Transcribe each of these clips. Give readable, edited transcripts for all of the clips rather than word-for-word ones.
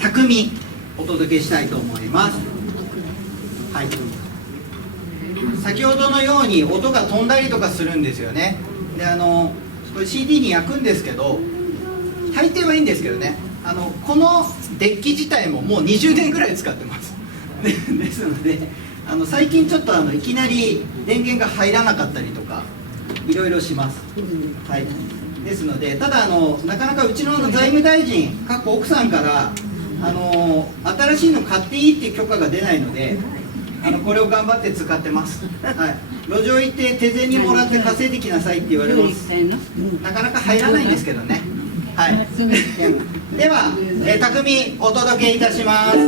匠お届けしたいと思います。はい、先ほどのように音が飛んだりとかするんですよね。でこれ CD に焼くんですけど、大抵はいいんですけどね、このデッキ自体ももう20年ぐらい使ってますですので最近ちょっといきなり電源が入らなかったりとかいろいろします。はい、ですので、ただなかなかうちの財務大臣奥さんから新しいの買っていいっていう許可が出ないので、これを頑張って使ってます。はい、路上行って手銭もらって稼いできなさいって言われます。なかなか入らないんですけどね。はい、では、匠お届けいたします。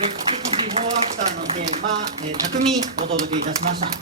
劇的ビフォーアフターのテーマ、匠お届けいたしました。